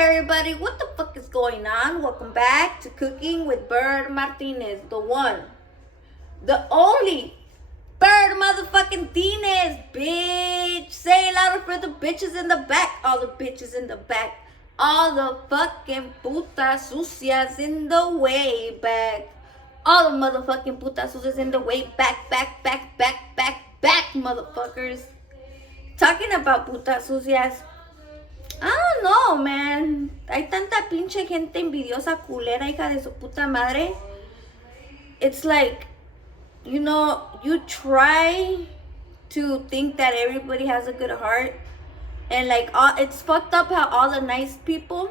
everybody? What the fuck is going on? Welcome back to Cooking with Bird Martinez, the one, the only Bird motherfucking Martinez, bitch. Say it louder for the bitches in the back, all the bitches in the back, all the fucking putas sucias in the way back, all the motherfucking putas sucias in the way back, motherfuckers. Talking about putas sucias. I don't know, man. Hay tanta pinche gente envidiosa, culera, hija de su puta madre. It's like, you know, you try to think that everybody has a good heart. And like, it's fucked up how all the nice people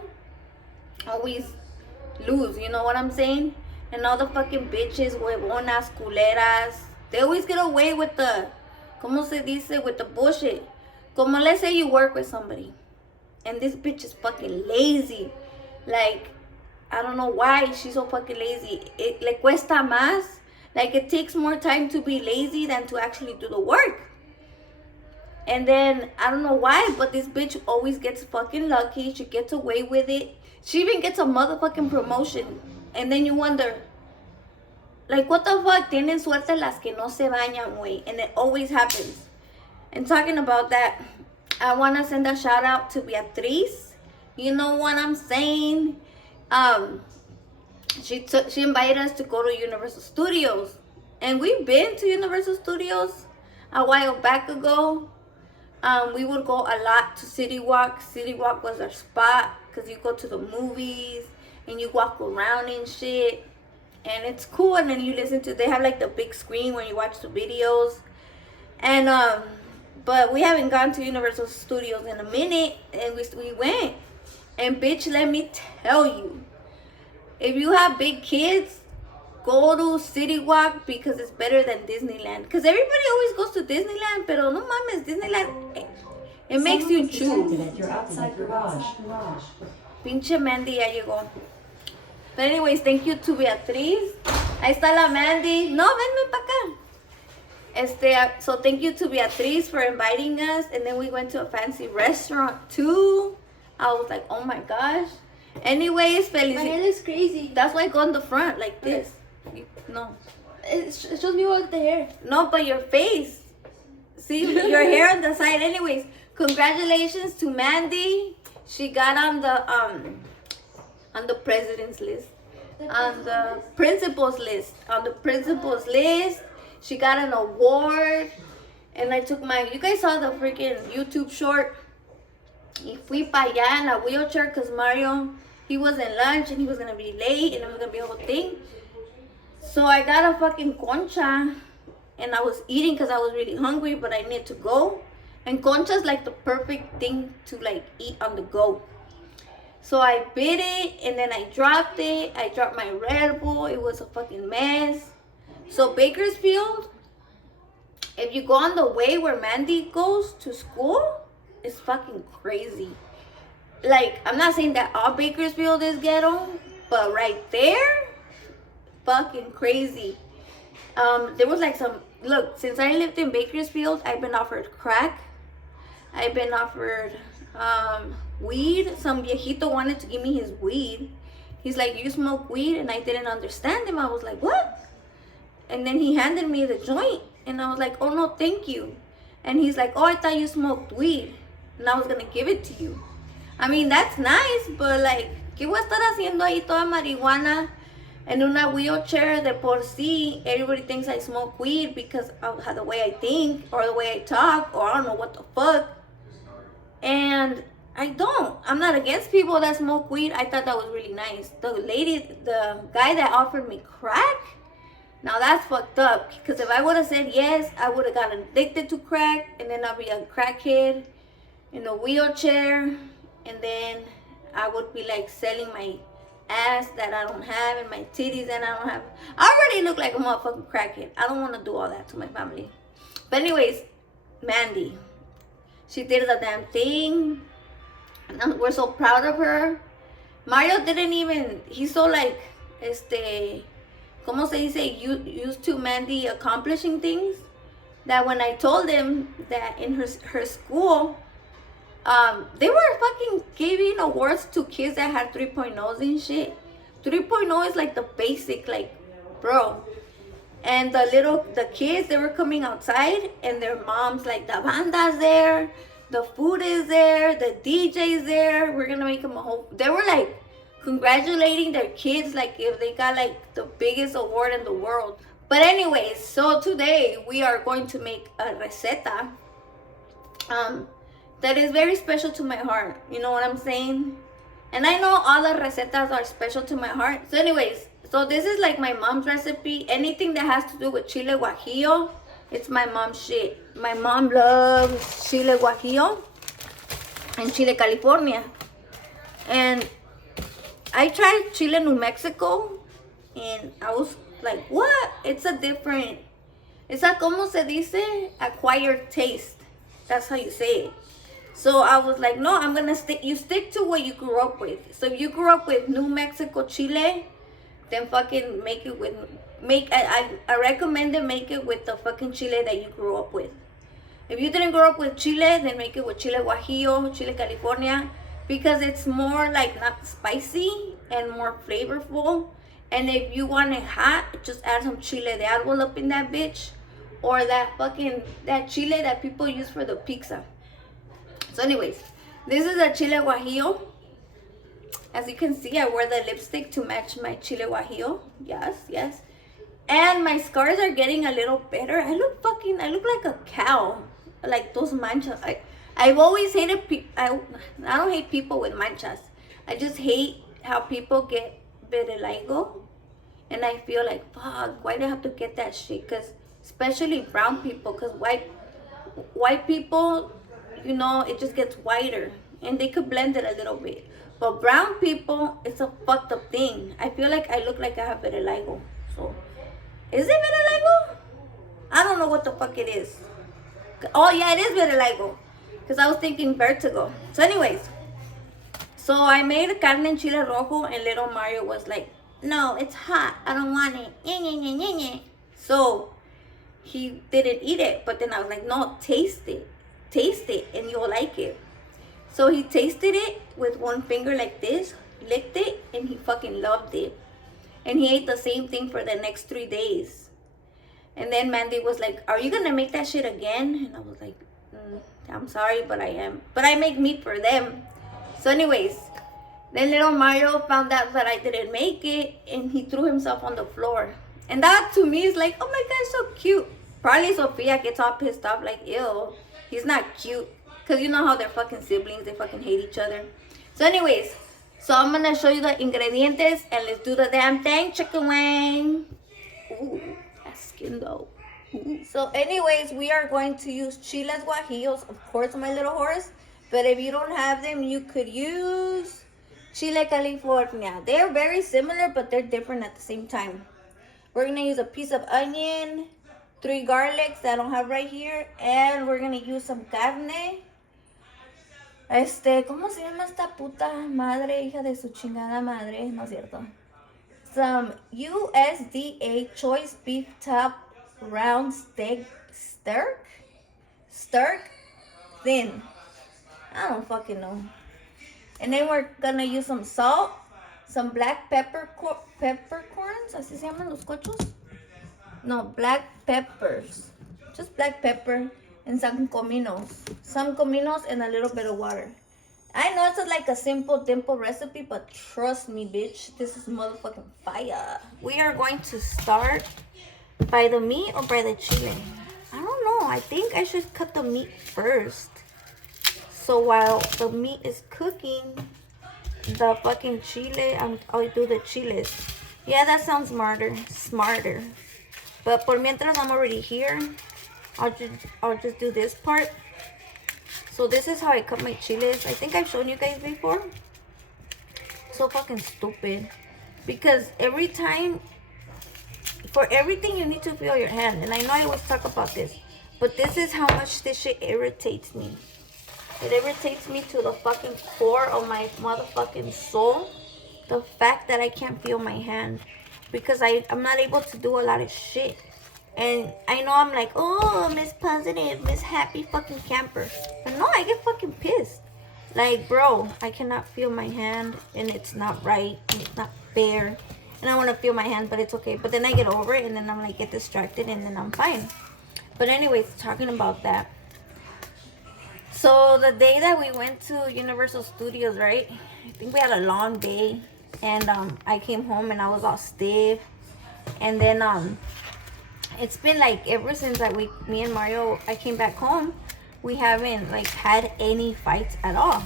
always lose, you know what I'm saying? And all the fucking bitches, huevonas, culeras, they always get away with the, ¿cómo se dice? With the bullshit. Como let's say you work with somebody. And this bitch is fucking lazy. Like, I don't know why she's so fucking lazy. It le cuesta más. Like, it takes more time to be lazy than to actually do the work. And then, I don't know why, but this bitch always gets fucking lucky. She gets away with it. She even gets a motherfucking promotion. And then you wonder, like, what the fuck? Tienen suerte las que no se bañan, güey. And it always happens. And talking about that, I want to send a shout out to Beatriz. You know what I'm saying? She invited us to go to Universal Studios. And we've been to Universal Studios a while back ago. We would go a lot to City Walk. City Walk was our spot because you go to the movies and you walk around and shit. And it's cool. And then you listen to, they have like the big screen when you watch the videos. And, but we haven't gone to Universal Studios in a minute, and we went. And bitch, let me tell you, if you have big kids, go to City Walk because it's better than Disneyland. Because everybody always goes to Disneyland, pero no mames, Disneyland, it makes you choose. At your outside garage. Pinche Mandy ya llegó. But anyways, thank you to Beatriz. Ahí está la Mandy. No, venme pa' acá. So thank you to Beatriz for inviting us, and then we went to a fancy restaurant too. I was like, oh my gosh. Anyways, My hair looks crazy. That's why I go in the front like this. No. It shows me all the hair. No, but your face. See, your hair on the side. Anyways, congratulations to Mandy. She got on the president's list. On the principal's list. On the principal's list. She got an award, and I took you guys saw the freaking YouTube short. Y fui pa allá in a wheelchair because Mario, he was in lunch and he was going to be late and it was going to be a whole thing. So I got a fucking concha and I was eating because I was really hungry, but I needed to go. And concha's like the perfect thing to like eat on the go. So I bit it and then I dropped it. I dropped my Red Bull. It was a fucking mess. So Bakersfield, if you go on the way where Mandy goes to school, it's fucking crazy. Like, I'm not saying that all Bakersfield is ghetto, but right there, fucking crazy. There was like look, since I lived in Bakersfield, I've been offered crack. I've been offered weed. Some viejito wanted to give me his weed. He's like, you smoke weed? And I didn't understand him. I was like, what? And then he handed me the joint. And I was like, oh, no, thank you. And he's like, oh, I thought you smoked weed. And I was going to give it to you. I mean, that's nice. But, like, ¿qué voy a estar haciendo ahí toda marihuana en una wheelchair de por sí? Everybody thinks I smoke weed because of how the way I think or the way I talk or I don't know what the fuck. And I don't. I'm not against people that smoke weed. I thought that was really nice. The guy that offered me crack, now that's fucked up, because if I would have said yes, I would have gotten addicted to crack, and then I'd be a crackhead in a wheelchair, and then I would be like selling my ass that I don't have and my titties that I don't have. I already look like a motherfucking crackhead. I don't want to do all that to my family. But anyways, Mandy, she did the damn thing, and we're so proud of her. Mario didn't even, he's so like, ¿cómo se dice? Used to Mandy accomplishing things, that when I told him that in her school, They were fucking giving awards to kids that had 3.0s and shit. 3.0 is like the basic, like, bro. And the kids, they were coming outside, and their moms, like, the banda's there, the food is there, the DJ's there. We're gonna make them a whole. They were like congratulating their kids, like if they got like the biggest award in the world. But anyways, so today we are going to make a receta that is very special to my heart. You know what I'm saying? And I know all the recetas are special to my heart. So anyways, so this is like my mom's recipe. Anything that has to do with chile guajillo, it's my mom's shit. My mom loves chile guajillo and chile California. And I tried chile New Mexico, and I was like, what? It's a como se dice, acquired taste. That's how you say it. So I was like, no, I'm gonna you stick to what you grew up with. So if you grew up with New Mexico chile, then fucking make it with, I recommend it, make it with the fucking chile that you grew up with. If you didn't grow up with chile, then make it with chile guajillo, chile California, because it's more like not spicy and more flavorful. And if you want it hot, just add some chile de árbol up in that bitch, or that chile that people use for the pizza. So anyways, this is a chile guajillo. As you can see, I wear the lipstick to match my chile guajillo. Yes, yes. And my scars are getting a little better. I look like a cow. Like those manchas. I've always hated I don't hate people with manchas. I just hate how people get vitiligo. And I feel like, fuck, why do I have to get that shit? Because especially brown people, because white people, you know, it just gets whiter. And they could blend it a little bit. But brown people, it's a fucked up thing. I feel like I look like I have vitiligo. So, is it vitiligo? I don't know what the fuck it is. Oh yeah, it is vitiligo. Because I was thinking vertigo. So anyways, so I made carne en chile rojo, and little Mario was like, no, it's hot. I don't want it. Nye, nye, nye, nye, nye. So he didn't eat it. But then I was like, no, taste it. Taste it and you'll like it. So he tasted it with one finger like this, licked it, and he fucking loved it. And he ate the same thing for the next 3 days. And then Mandy was like, are you gonna make that shit again? And I was like, I'm sorry, but I am. But I make meat for them. So anyways, then little Mario found out that I didn't make it, and he threw himself on the floor. And that to me is like, oh my god, so cute. Probably Sophia gets all pissed off like, ew, he's not cute. Because you know how they're fucking siblings, they fucking hate each other. So anyways, so I'm going to show you the ingredientes, and let's do the damn thing, chicken wing. Ooh, that's skin though. Ooh. So anyways, we are going to use chiles guajillos, of course, my little horse. But if you don't have them, you could use chile California. They're very similar, but they're different at the same time. We're going to use a piece of onion, 3 garlics that I don't have right here, and we're going to use some carne. ¿Cómo se llama esta puta madre, hija de su chingada madre? No es cierto. Some USDA choice beef top round steak stirk thin. I don't fucking know. And then we're gonna use some salt, some black peppercorns. ¿Así se llaman los cochos? No, black peppers. Just black pepper. And some cominos. Some cominos and a little bit of water. I know it's like a simple, recipe, but trust me, bitch, this is motherfucking fire. We are going to start by the meat or by the chile. I don't know. I think I should cut the meat first. So while the meat is cooking, the fucking chile, I'll do the chiles. Yeah, that sounds smarter. But por mientras, I'm already here. I'll just do this part. So this is how I cut my chiles. I think I've shown you guys before. So fucking stupid. Because every time, for everything you need to feel your hand. And I know I always talk about this. But this is how much this shit irritates me. It irritates me to the fucking core of my motherfucking soul. The fact that I can't feel my hand. Because I'm not able to do a lot of shit. And I know I'm like, oh, Miss Positive, Miss Happy fucking Camper. But no, I get fucking pissed. Like, bro, I cannot feel my hand, and it's not right. It's not fair. And I want to feel my hand, but it's okay. But then I get over it, and then I'm like, get distracted, and then I'm fine. But anyways, talking about that. So the day that we went to Universal Studios, right? I think we had a long day, and I came home and I was all stiff. And then it's been like ever since like me and Mario, I came back home, we haven't like had any fights at all.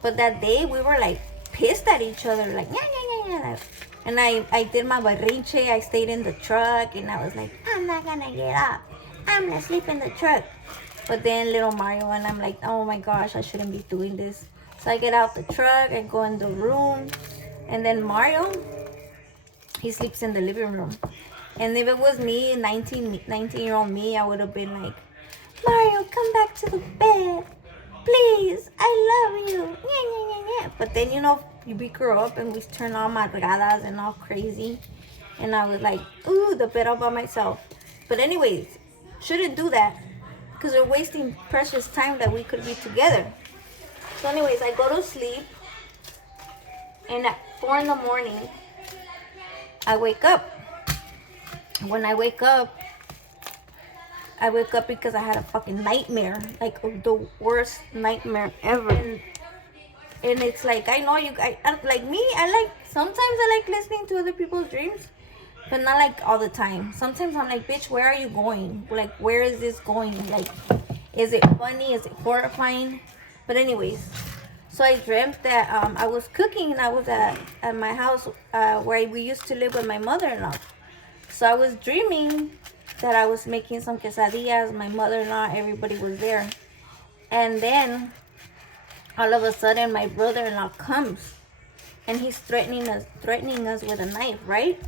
But that day we were like pissed at each other, like yeah yeah yeah yeah. And I did my berrinche. I stayed in the truck, and I was like, I'm not gonna get up. I'm gonna sleep in the truck. But then little Mario, and I'm like, oh my gosh, I shouldn't be doing this. So I get out the truck, I go in the room, and then Mario, he sleeps in the living room. And if it was me, 19-year-old me, I would have been like, Mario, come back to the bed. Please, I love you. Yeah, yeah, yeah, yeah. But then, you know, we grew up and we turned all madregadas and all crazy. And I was like, ooh, the bed all by myself. But anyways, shouldn't do that. Because we're wasting precious time that we could be together. So anyways, I go to sleep. And at 4 in the morning, I wake up. When I wake up because I had a fucking nightmare. Like the worst nightmare ever. And it's like, I know you guys, like me, sometimes I like listening to other people's dreams. But not like all the time. Sometimes I'm like, bitch, where are you going? Like, where is this going? Like, is it funny? Is it horrifying? But anyways, so I dreamt that I was cooking, and I was at my house where we used to live with my mother-in-law. So I was dreaming that I was making some quesadillas. My mother-in-law, everybody was there. And then all of a sudden my brother-in-law comes, and he's threatening us with a knife, right?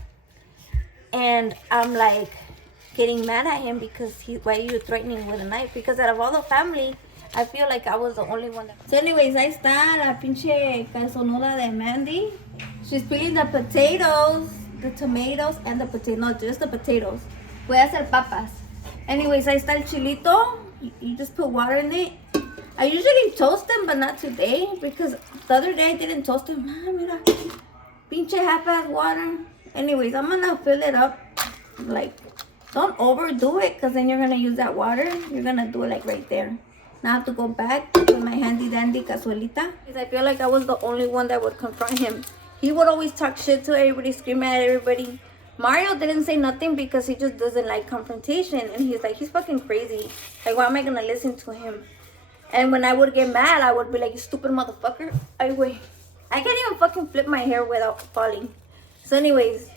And I'm like getting mad at him because why are you threatening with a knife? Because out of all the family, I feel like I was the only one that... So anyways, ahí está la pinche calzonuda de Mandy. She's peeling the potatoes, the tomatoes, and the potatoes. No, just the potatoes. Voy a hacer papas. Anyways, ahí está el chilito. You just put water in it. I usually toast them, but not today. Because the other day I didn't toast them. Ah, mira. Pinche half-ass water. Anyways, I'm gonna fill it up. Like, don't overdo it, because then you're gonna use that water. You're gonna do it like right there. Now I have to go back with my handy dandy cazuelita. Because I feel like I was the only one that would confront him. He would always talk shit to everybody, scream at everybody. Mario didn't say nothing because he just doesn't like confrontation. And he's like, he's fucking crazy. Like, why am I gonna listen to him? And when I would get mad, I would be like, you stupid motherfucker. I can't even fucking flip my hair without falling. So anyways,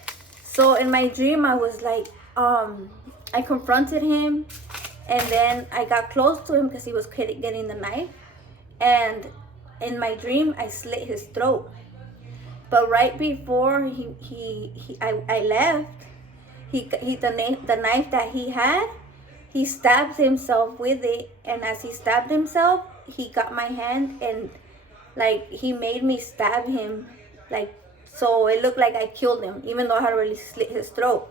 so in my dream, I was like, I confronted him, and then I got close to him because he was getting the knife. And in my dream, I slit his throat. But right before I left, the knife that he had, he stabbed himself with it. And as he stabbed himself, he got my hand, and like he made me stab him, like, so it looked like I killed him, even though I had already slit his throat.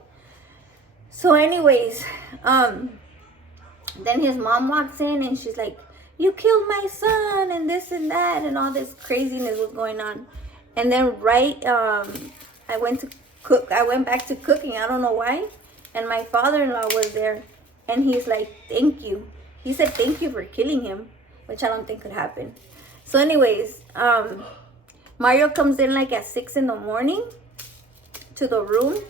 So anyways, then his mom walks in, and she's like, you killed my son, and this and that, and all this craziness was going on. And then I went back to cooking. I don't know why. And my father-in-law was there, and he's like, thank you. He said thank you for killing him, which I don't think could happen. So anyways, Mario comes in like at 6 in the morning to the room,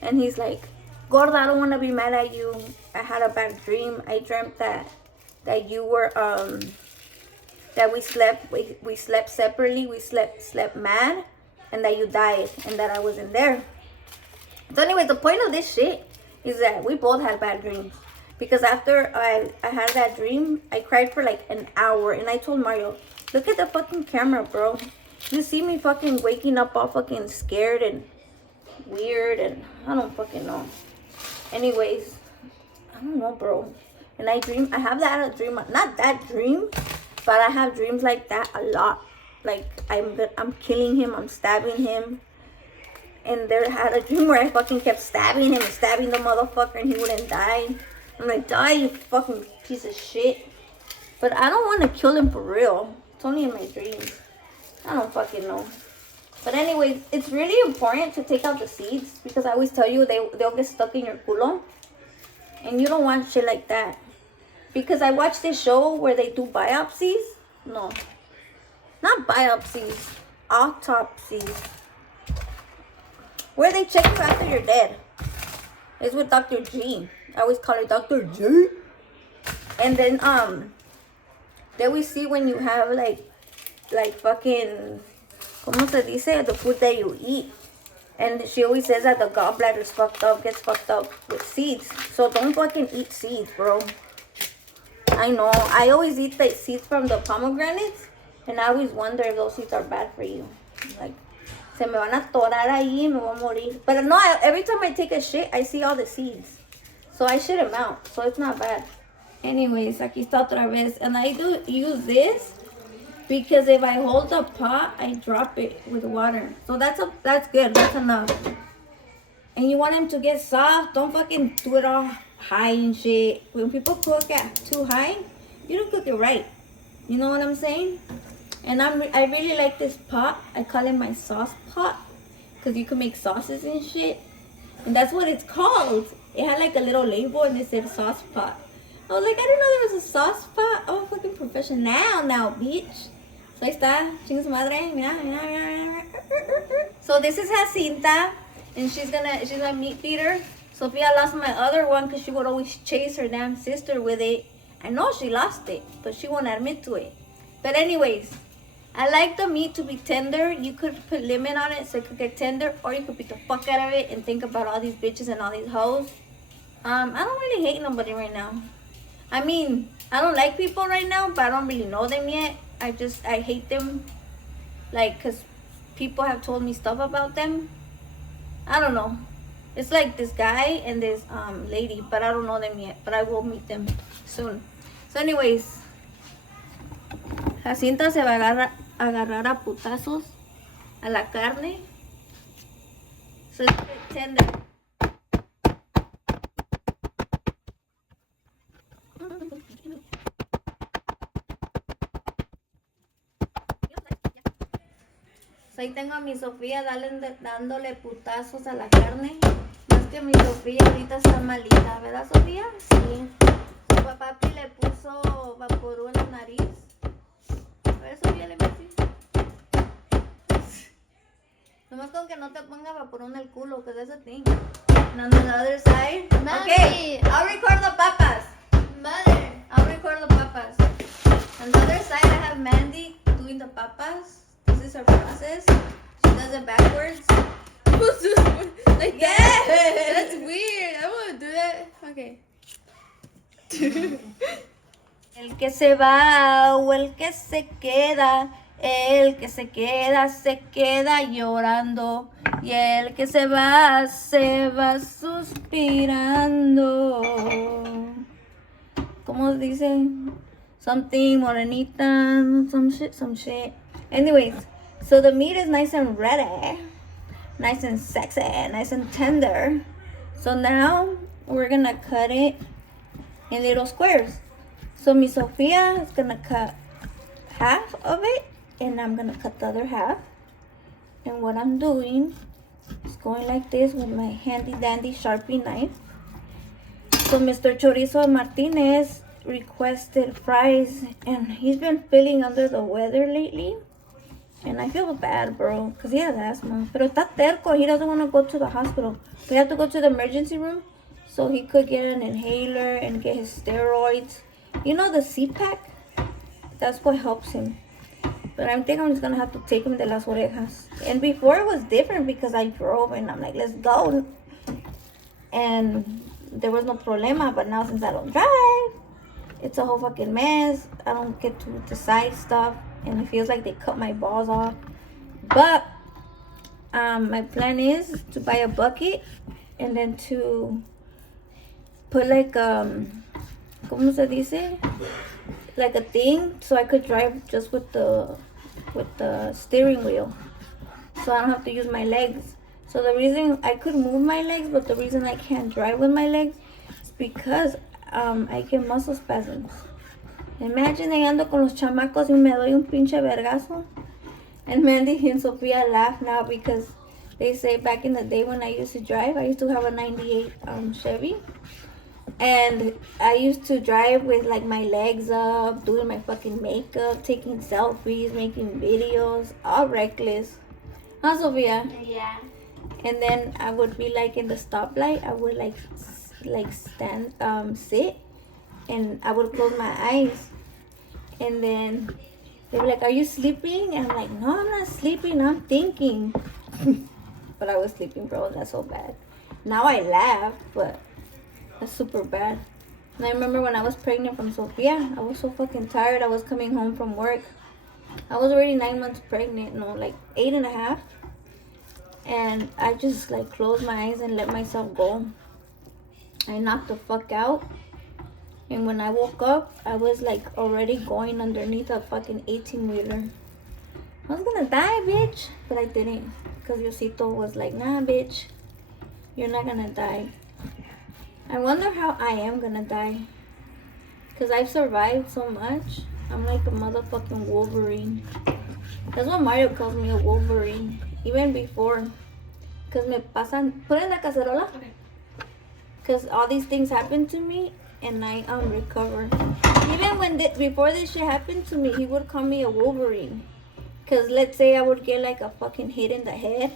and he's like, Gorda, I don't want to be mad at you. I had a bad dream. I dreamt that you were that we slept separately. We slept mad, and that you died, and that I wasn't there. So anyway, the point of this shit is that we both had bad dreams. Because after I had that dream, I cried for like an hour, and I told Mario, look at the fucking camera, bro. You see me fucking waking up all fucking scared and weird, and I don't fucking know. Anyways, I don't know, bro. And I have that dream, not that dream, but I have dreams like that a lot. Like I'm killing him, I'm stabbing him. And there had a dream where I fucking kept stabbing him and stabbing the motherfucker, and he wouldn't die. I'm like, die, you fucking piece of shit. But I don't want to kill him for real. It's only in my dreams. I don't fucking know. But anyways, it's really important to take out the seeds because I always tell you they'll get stuck in your culo. And you don't want shit like that. Because I watched this show where they do biopsies. No. Not biopsies. Autopsies. Where they check you after you're dead. It's with Dr. G. I always call her Dr. G. And then, they we see when you have like fucking, ¿cómo se dice? The food that you eat. And she always says that the gallbladder's fucked up, gets fucked up with seeds. So don't fucking eat seeds, bro. I know. I always eat the seeds from the pomegranates. And I always wonder if those seeds are bad for you. Like, se me van a atorar ahí, me voy a morir. But no, every time I take a shit, I see all the seeds. So I shit them out. So it's not bad. Anyways, aquí está otra vez. And I do use this because if I hold the pot, I drop it with water. So that's good. That's enough. And you want them to get soft. Don't fucking do it all high and shit. When people cook at too high, you don't cook it right. You know what I'm saying? And I really like this pot. I call it my sauce pot because you can make sauces and shit. And that's what it's called. It had like a little label and it said sauce pot. I was like, I didn't know there was a sauce pot. I'm a fucking professional now, bitch. So ahí está, chinga su madre. Mira, mira, mira. So this is Jacinta, and she's a meat feeder. Sophia lost my other one because she would always chase her damn sister with it. I know she lost it, but she won't admit to it. But anyways, I like the meat to be tender. You could put lemon on it so it could get tender, or you could beat the fuck out of it and think about all these bitches and all these hoes. I don't really hate nobody right now. I mean, I don't like people right now, but I don't really know them yet. I hate them, like, because people have told me stuff about them. I don't know. It's like this guy and this lady, but I don't know them yet, but I will meet them soon. So anyways, Jacinta se va a agarrar a putazos a la carne. So it's tender. So ahí tengo a mi Sofía dándole putazos a la carne. Más que mi Sofía ahorita está malita, ¿verdad, Sofía? Sí. Su papi le puso vaporú en la nariz. A ver, Sofía, le metí. Nomás con que no te ponga vaporú en el culo, because that's a thing. And on the other side. Mommy. Okay, I'll record the papas. Mother. I'll record the papas. On the other side, I have Mandy doing the papas. This is her process. She does it backwards. Like Yes. that? That's weird. I want to do that. Okay. El que se va o el que se queda se queda llorando. Y el que se va suspirando. ¿Cómo dicen? Something morenita, some shit. Anyways, so the meat is nice and ready. Nice and sexy, nice and tender. So now we're gonna cut it in little squares. So Miss Sophia is gonna cut half of it, and I'm gonna cut the other half. And what I'm doing is going like this with my handy dandy Sharpie knife. So Mr. Chorizo Martinez requested fries, and he's been feeling under the weather lately. And I feel bad, bro, because he has asthma. Pero está terco. He doesn't want to go to the hospital. We have to go to the emergency room so he could get an inhaler and get his steroids. You know the CPAC? That's what helps him. But I think I'm just going to have to take him de las orejas. And before it was different because I drove and I'm like, let's go. And there was no problema. But now since I don't drive, it's a whole fucking mess. I don't get to decide stuff. And it feels like they cut my balls off. But my plan is to buy a bucket and then to put like ¿cómo se dice? Like a thing so I could drive just with the steering wheel. So I don't have to use my legs. So the reason I could move my legs, but the reason I can't drive with my legs is because I get muscle spasms. Imagine I ando con los chamacos y me doy un pinche vergazo. And Mandy and Sophia laugh now because they say back in the day when I used to drive, I used to have a 98 Chevy. And I used to drive with like my legs up, doing my fucking makeup, taking selfies, making videos, all reckless. Huh, Sophia? Yeah. And then I would be like in the stoplight, I would like stand, sit, and I would close my eyes. And then they were like, "Are you sleeping?" And I'm like, "No, I'm not sleeping, I'm thinking." But I was sleeping, bro. That's so bad. Now I laugh, but that's super bad. And I remember when I was pregnant from Sophia, I was so fucking tired. I was coming home from work. I was already 9 months pregnant, no, like 8.5. And I just like closed my eyes and let myself go. I knocked the fuck out. And when I woke up, I was like already going underneath a fucking 18-wheeler. I was gonna die, bitch. But I didn't. Because Diosito was like, "Nah, bitch. You're not gonna die." I wonder how I am gonna die. Because I've survived so much. I'm like a motherfucking Wolverine. That's what Mario calls me, a Wolverine. Even before. Because me pasan... Put in la cacerola. Because all these things happen to me. And I recover. Even when before this shit happened to me, he would call me a Wolverine. Because let's say I would get like a fucking hit in the head.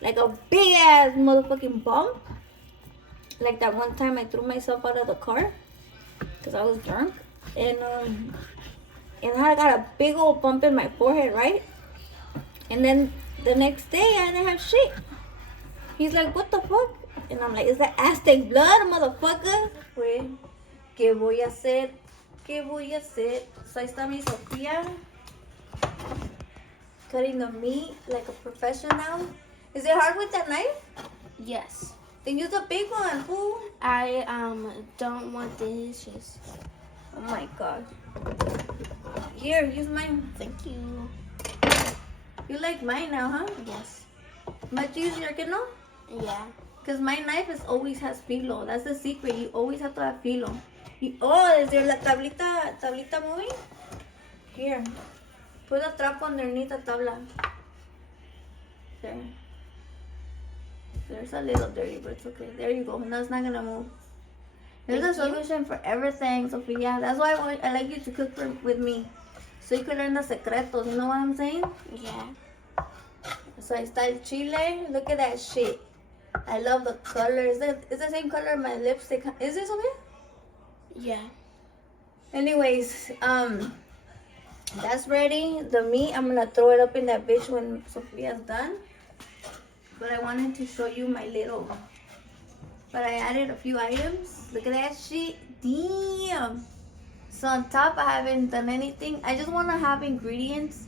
Like a big ass motherfucking bump. Like that one time I threw myself out of the car. Because I was drunk. And I got a big old bump in my forehead, right? And then the next day I didn't have shit. He's like, "What the fuck?" And I'm like, "Is that Aztec blood, motherfucker?" Pues, ¿qué voy a hacer? ¿Qué voy a hacer? So ahí está mi Sophia. Cutting the meat like a professional. Is it hard with that knife? Yes. Then use a big one, fool. I don't want dishes. Oh my god. Here, use mine. Thank you. You like mine now, huh? Yes. Much easier, que no? Yeah. Because my knife always has filo. That's the secret. You always have to have filo. Is there la tablita moving? Here. Put a trap underneath the tabla. There. There's a little dirty, but it's okay. There you go. Now it's not going to move. There's a solution for everything, Sophia. That's why I like you to cook with me. So you can learn the secretos. You know what I'm saying? Yeah. So I style chile. Look at that shit. I love the color. It's the same color of my lipstick. Is it, Sophia? Yeah. Anyways, that's ready. The meat, I'm gonna throw it up in that bitch when Sophia's done. But I wanted to show you my little. But I added a few items. Look at that shit. Damn. So on top, I haven't done anything. I just want to have ingredients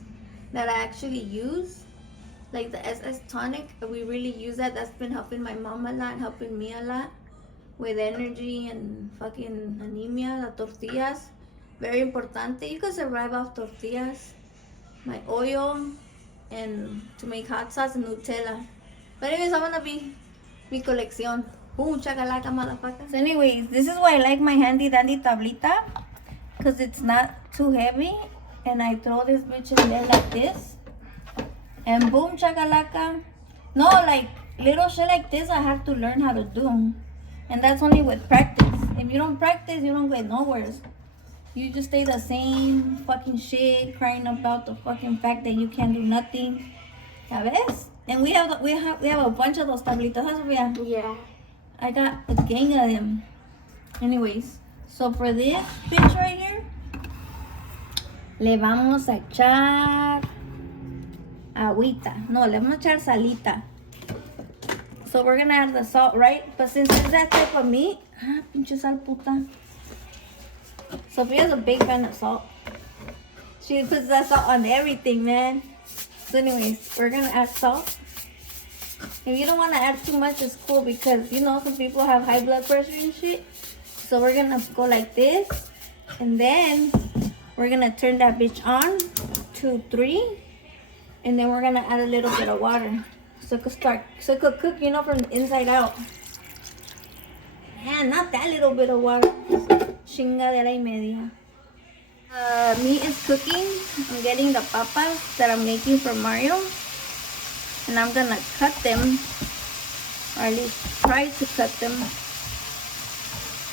that I actually use. Like the SS tonic. We really use that. That's been helping my mom a lot, helping me a lot. With energy and fucking anemia. The tortillas. Very importante. You can survive off tortillas. My oil. And to make hot sauce and Nutella. But anyways, I'm gonna be mi colección. Boom, chakalaka, motherfucker. So anyways, this is why I like my handy dandy tablita. Because it's not too heavy. And I throw this bitch in there like this. And boom, chakalaka. No, like little shit like this I have to learn how to do. And that's only with practice. If you don't practice, you don't get nowhere. You just stay the same fucking shit, crying about the fucking fact that you can't do nothing. ¿Ya ves? And we have a bunch of those tablitas, huh, Sophia? Yeah. I got a gang of them. Anyways, so for this bitch right here, le vamos a echar agüita. No, le vamos a echar salita. So we're gonna add the salt, right? But since it's that type of meat, pinche sal puta. Sophia's a big fan of salt. She puts that salt on everything, man. So anyways, we're gonna add salt. If you don't want to add too much, it's cool because, you know, some people have high blood pressure and shit. So we're gonna go like this. And then we're gonna turn that bitch on to 3. And then we're gonna add a little bit of water. So it could cook, you know, from the inside out. Man, not that little bit of water. Chingadera y media. Meat is cooking. I'm getting the papas that I'm making for Mario. And I'm gonna cut them, or at least try to cut them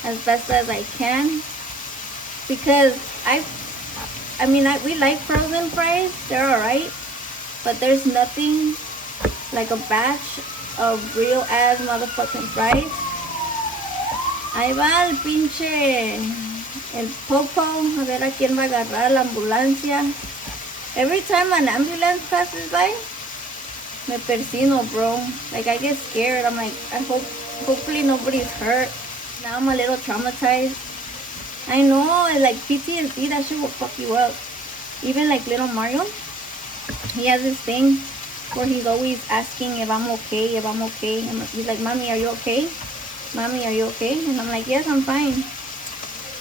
as best as I can. Because we like frozen fries. They're alright. But there's nothing like a batch of real ass motherfucking fries. Ahí va el pinche, el popo, a ver a quién va a agarrar la ambulancia. Every time an ambulance passes by, me persino, bro. Like, I get scared. I'm like, hopefully nobody's hurt. Now I'm a little traumatized. I know, like PTSD, that shit will fuck you up. Even like little Mario, he has this thing where he's always asking if I'm okay, And he's like, Mommy, are you okay? Mommy, are you okay? And I'm like, yes, I'm fine.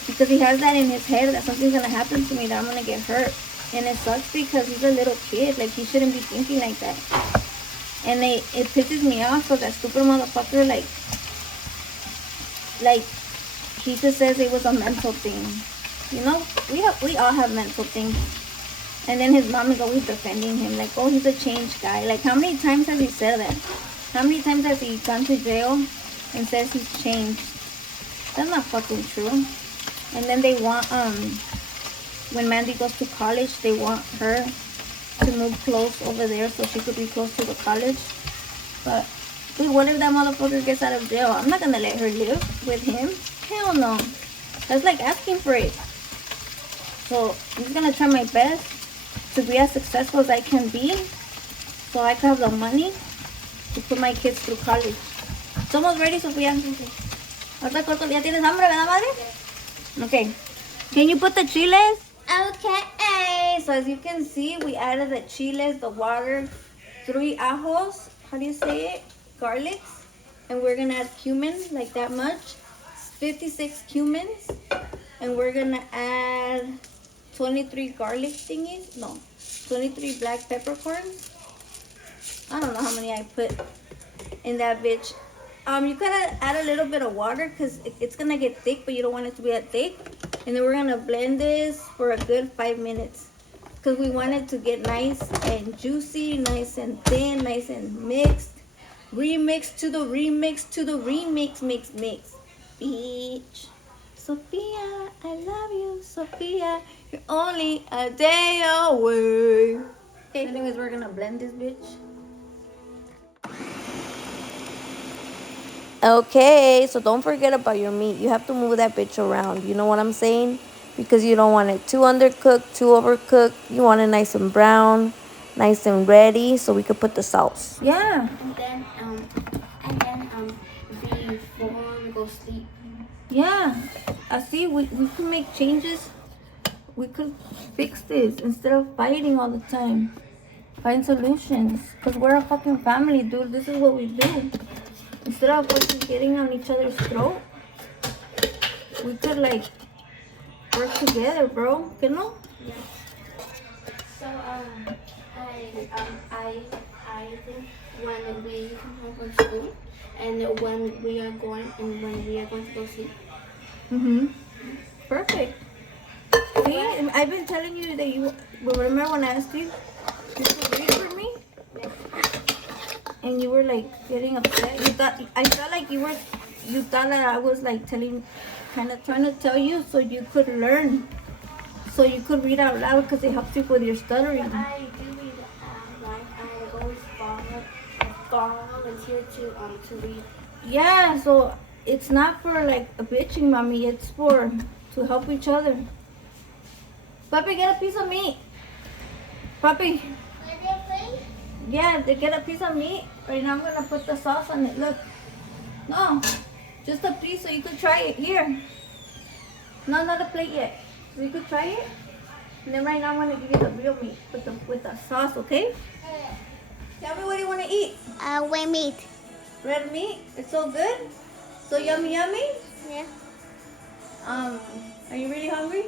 Because he has that in his head that something's gonna happen to me, that I'm gonna get hurt. And it sucks because he's a little kid. Like, he shouldn't be thinking like that. And it pisses me off because that stupid motherfucker, like he just says it was a mental thing. You know, we all have mental things. And then his mom is always defending him, like, oh, he's a changed guy. Like, how many times has he said that? How many times has he gone to jail and says he's changed? That's not fucking true. And then they want, when Mandy goes to college, they want her to move close over there so she could be close to the college. But, dude, what if that motherfucker gets out of jail? I'm not gonna let her live with him. Hell no. That's like asking for it. So, I'm just gonna try my best to be as successful as I can be, so I can have the money to put my kids through college. ¿It's almost ready, Sophia? ¿Ahorita corto? ¿Ya tienes hambre, verdad, madre? Okay. Can you put the chiles? Okay. So as you can see, we added the chiles, the water, 3 ajos. How do you say it? Garlics. And we're gonna add cumin, like that much. 56 cumins. And we're gonna add 23 garlic thingies. No, 23 black peppercorns. I don't know how many I put in that bitch. You gotta add a little bit of water because it's gonna get thick, but you don't want it to be that thick. And then we're gonna blend this for a good 5 minutes because we want it to get nice and juicy, nice and thin, nice and mixed. Remix to the remix to the remix, mix. Bitch. Sophia, I love you, Sophia. You're only a day away. Okay, anyways, we're gonna blend this bitch. Okay, so don't forget about your meat. You have to move that bitch around. You know what I'm saying? Because you don't want it too undercooked, too overcooked. You want it nice and brown, nice and ready, so we could put the sauce. Yeah. And then before we go sleep. Yeah. I see. We can make changes. We could fix this instead of fighting all the time. Find solutions. Because we're a fucking family, dude. This is what we do. Instead of fucking getting on each other's throat, we could, like, work together, bro. You know? Yeah. So I think when we come home from school and when we are going to go sleep. Perfect. See, I've been telling you that you remember when I asked you to read for me, and you were like getting upset. I felt like you thought that I was like trying to tell you so you could learn, so you could read out loud because it helps you with your stuttering. I do read I always volunteer to read. Yeah, so it's not for like a bitching mommy. It's for to help each other. Papi, get a piece of meat. Papi. Yeah, they get a piece of meat. Right now I'm gonna put the sauce on it. Look. No, just a piece so you could try it. Here. No, not a plate yet. So you could try it. And then right now I'm gonna give you the real meat with the sauce, okay? Tell me what you wanna eat. White meat. Red meat? It's so good? So yummy. Yeah. Are you really hungry?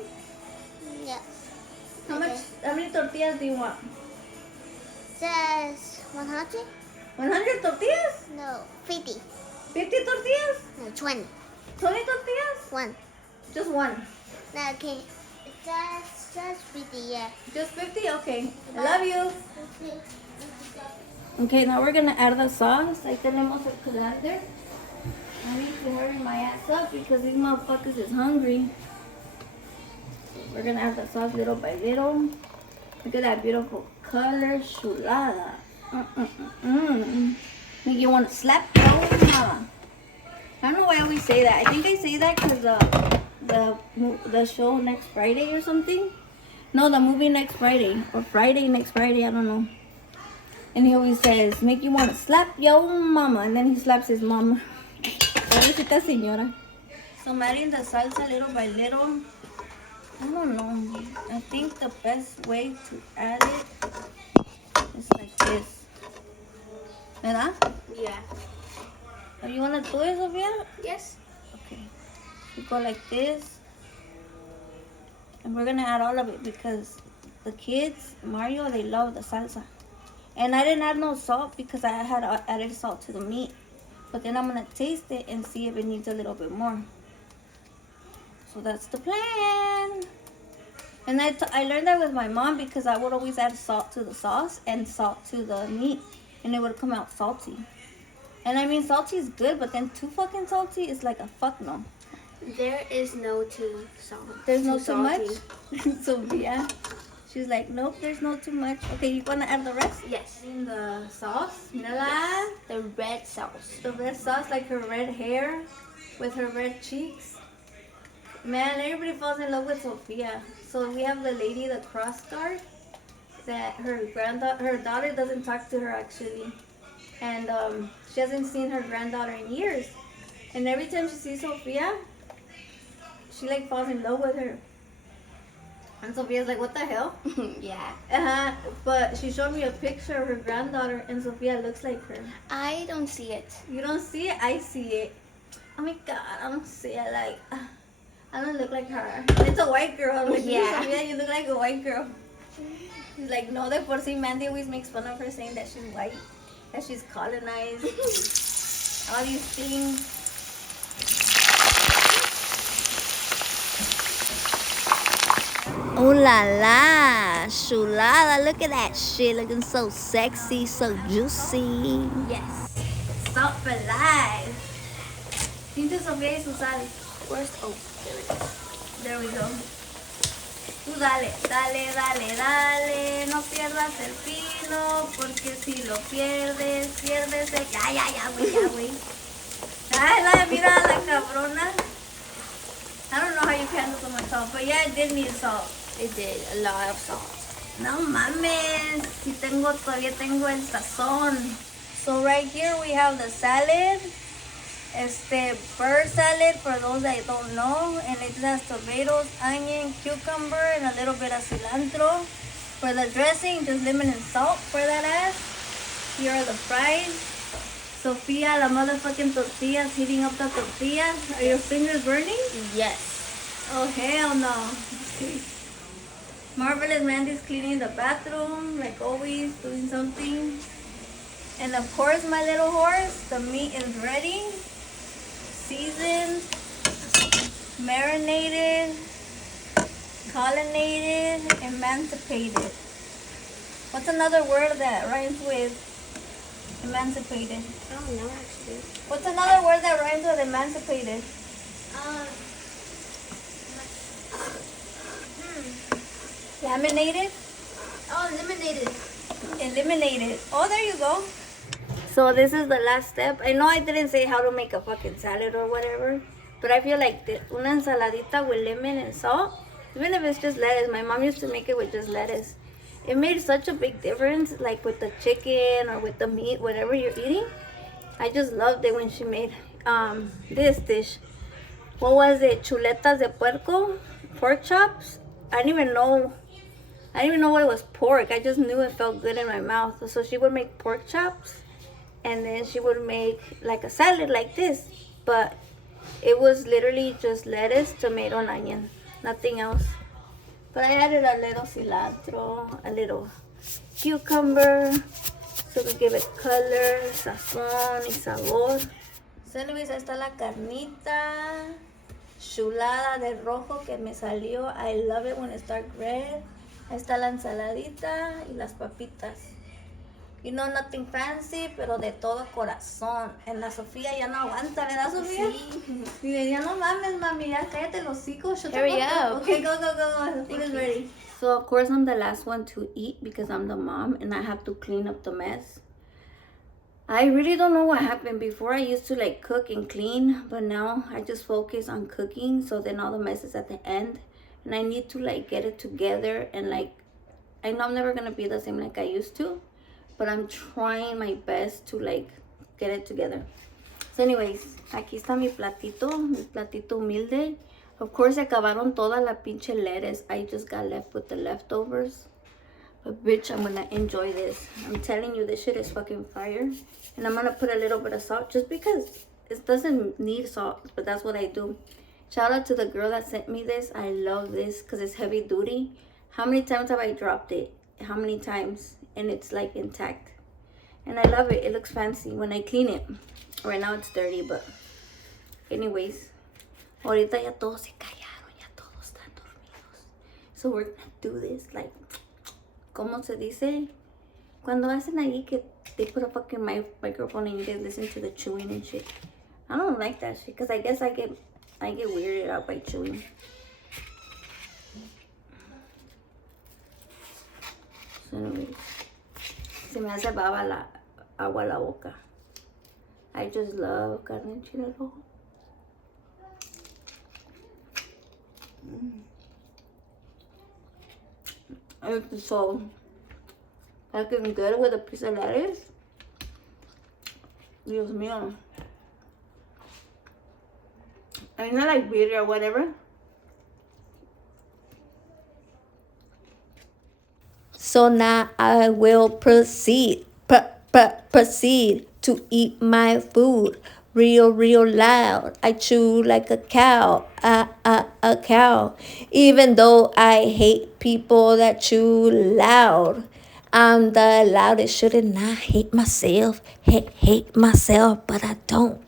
Yeah. How many tortillas do you want? Says 100? 100 tortillas? No, 50. 50 tortillas? No, 20. 20 tortillas? 1. Just one. No, okay. It Just 50, yeah. Just 50? Okay. I love you. Okay, now we're gonna add the sauce. Ahí tenemos el colander. I need to hurry my ass up because these motherfuckers is hungry. We're gonna add the sauce little by little. Look at that beautiful color, chulada. Make you wanna slap your mama. I don't know why I always say that. I think I say that because the show next Friday or something. No, the movie next Friday or Friday next Friday. I don't know. And he always says, make you want to slap your mama. And then he slaps his mama. Pobrecita señora. So I'm adding the salsa little by little. I don't know. I think the best way to add it is like this. ¿Verdad? Yeah. Oh, you want to do it, Sophia? Yes. Okay. You go like this. And we're going to add all of it because the kids, Mario, they love the salsa. And I didn't add no salt because I had added salt to the meat. But then I'm going to taste it and see if it needs a little bit more. So that's the plan. And I learned that with my mom because I would always add salt to the sauce and salt to the meat. And it would come out salty. And I mean, salty is good, but then too fucking salty is like a fuck no. There is no too salt. There's no too salty. much? So yeah. She's like, nope, there's no too much. Okay, you gonna add the rest? Yes. In the sauce, Mila. The red sauce. The red sauce, like her red hair with her red cheeks. Man, everybody falls in love with Sophia. So we have the lady, the cross guard, that her daughter doesn't talk to her actually. And she hasn't seen her granddaughter in years. And every time she sees Sophia, she like falls in love with her. And Sophia's like, what the hell? Yeah. But she showed me a picture of her granddaughter, and Sophia looks like her. I don't see it. You don't see it? I see it. Oh my god, I don't see it. Like, I don't look like her. It's a white girl. I'm like, Yeah. Sophia, you look like a white girl. She's like, no, de por sí. Mandy always makes fun of her saying that she's white, that she's colonized, all these things. Oh la la, chulada, look at that shit, looking so sexy, so juicy. Yes, salt for life. Pinta Sophia y su sal. Where's there it is. There we go. Tú dale, dale, dale, dale, no pierdas el filo, porque si lo pierdes, pierdes el... Ya, güey. Ay, mira la cabrona. I don't know how you can handle so much salt, but yeah, it did need salt. It did a lot of salt. No mames, si todavía tengo el sazón. So right here we have the salad. Bird salad for those that don't know, and it has tomatoes, onion, cucumber, and a little bit of cilantro. For the dressing, just lemon and salt for that ass. Here are the fries. Sophia, la motherfucking tortillas, heating up the tortillas. Are your fingers burning? Yes. Oh, hell no. Marvelous Mandy's cleaning the bathroom, like always, doing something. And of course, my little horse, the meat is ready. Seasoned, marinated, colonnated, emancipated. What's another word that rhymes with emancipated? I don't know actually. What's another word that rhymes with emancipated? Laminated? Oh, eliminated. Eliminated. Oh, there you go. So this is the last step. I know I didn't say how to make a fucking salad or whatever, but I feel like una ensaladita with lemon and salt, even if it's just lettuce. My mom used to make it with just lettuce. It made such a big difference, like with the chicken or with the meat, whatever you're eating. I just loved it when she made this dish. What was it? Chuletas de puerco? Pork chops? I didn't even know what it was pork. I just knew it felt good in my mouth. So she would make pork chops, and then she would make like a salad like this. But it was literally just lettuce, tomato, and onion. Nothing else. But I added a little cilantro, a little cucumber, so to give it color, sazón y sabor. So anyways, ahí está la carnita. chulada de rojo que me salió. I love it when it's dark red. Ahí está la ensaladita y las papitas. You know, nothing fancy, pero de todo corazón. En la Sofía ya no aguanta, ¿verdad, Sofía? Sí. Dile, ya no mames, mami, ya cállate los hocicos. Hurry up. Okay, go. The food is ready. So, of course, I'm the last one to eat because I'm the mom and I have to clean up the mess. I really don't know what happened. Before I used to like cook and clean, but now I just focus on cooking. So then all the mess is at the end. And I need to like get it together and like, I know I'm never going to be the same like I used to. But I'm trying my best to like get it together. So anyways, aquí está mi platito humilde. Of course, se acabaron toda la pinche lettuce. I just got left with the leftovers. But bitch, I'm gonna enjoy this. I'm telling you, this shit is fucking fire. And I'm gonna put a little bit of salt just because it doesn't need salt, but that's what I do. Shout out to the girl that sent me this. I love this because it's heavy duty. How many times have I dropped it? How many times? And it's like intact. And I love it. It looks fancy when I clean it. Right now it's dirty, but anyways. Ahorita ya todos se callaron. Ya todos están dormidos. So we're gonna do this like, ¿cómo se dice? Cuando hacen ahí que they put a fucking microphone and you guys listen to the chewing and shit. I don't like that shit because I guess I get weirded out by chewing. So anyways. Se me hace baba la agua la boca. I just love carne en chile rojo. It's so fucking good with a piece of lettuce. Dios mío. I'm not like weird or whatever. So now I will proceed to eat my food real loud. I chew like a cow, a cow. Even though I hate people that chew loud, I'm the loudest. Shouldn't I hate myself? Hate myself, but I don't.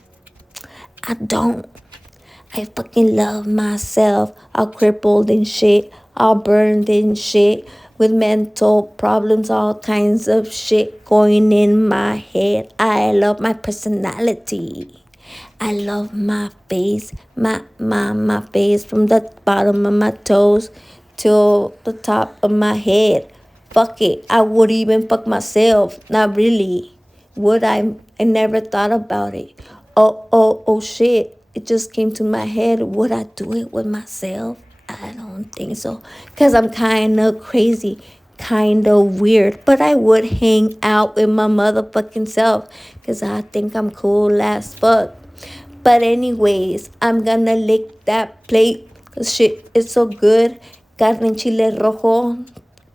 I fucking love myself. All crippled and shit, all burned and shit, with mental problems, all kinds of shit going in my head. I love my personality. I love my face, my face, from the bottom of my toes till the top of my head. Fuck it, I would even fuck myself. Not really. Would I? I never thought about it. Oh shit. It just came to my head. Would I do it with myself? I don't think so. Because I'm kind of crazy, kind of weird. But I would hang out with my motherfucking self. Because I think I'm cool as fuck. But anyways, I'm going to lick that plate. Because shit is so good. Carne en chile rojo.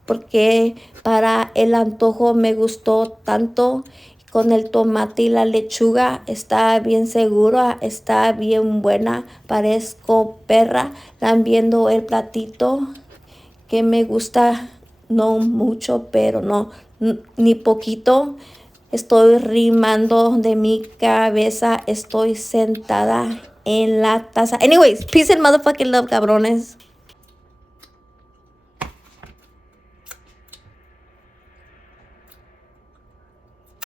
Porque para el antojo me gustó tanto. Con el tomate y la lechuga, está bien segura, está bien buena, parezco perra, lambiendo el platito, que me gusta, no mucho, pero no, ni poquito. Estoy rimando de mi cabeza, estoy sentada en la taza. Anyways, peace and motherfucking love, cabrones.